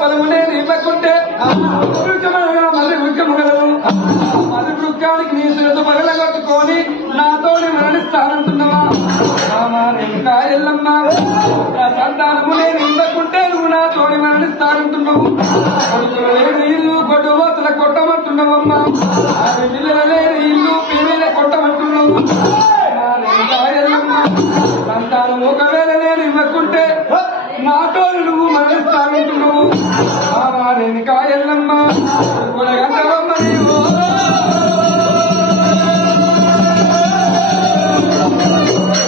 బలమునే బలము నేను మళ్ళీ వృక్షము గలదు మళ్ళీ వృక్షానికి నీ శిరసు పగలగొట్టుకొని నాతోని మరణిస్తానంటున్నావా? ఇంకా రేణుకా సంతానము నేను ఇవ్వకుంటే నువ్వు నాతోని మరణిస్తానంటున్నావు. లేని ఇల్లు కొట్టు వసల కొట్టమంటున్నావమ్మా లేని ఇల్లు పిల్లల కొట్టమంటున్నావు. రామా రేణుకా సంతానం ఒకవేళ నేను ఇవ్వకుంటే నాతో నువ్వు మరణిస్తానంటున్నావు రామా రేణుకా ఎల్లమ్మ కొడగంటవమ్మ నీవు.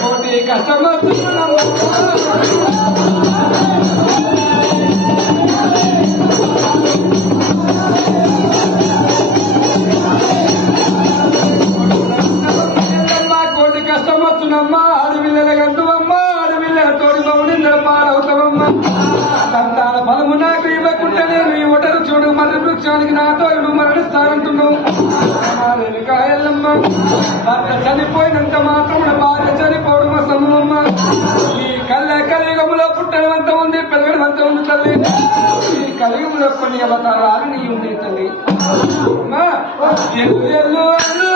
కోటి ఆడపిల్లల గంటువమ్మ ఆడపిల్లల నువ్వు నాకు ఇవ్వకుంటే నేను ఈ ఒటరు చూడు మర్రి వృక్షానికి నాతో ఇడు మరణిస్తానంటున్నావు ఎల్లమ్మ. భర్త చనిపోయినంత మాత్రం భార్య చనిపోవడం సమూహమ్మ ఈ కళ్ళ కలియుగంలో పుట్టడం అంత ఉంది పెరగడం అంత ఉంది తల్లి. ఈ కలియుగంలో కొన్ని అవతారాలు నీ ఉంది తల్లి. ఎల్లు ఎల్లు.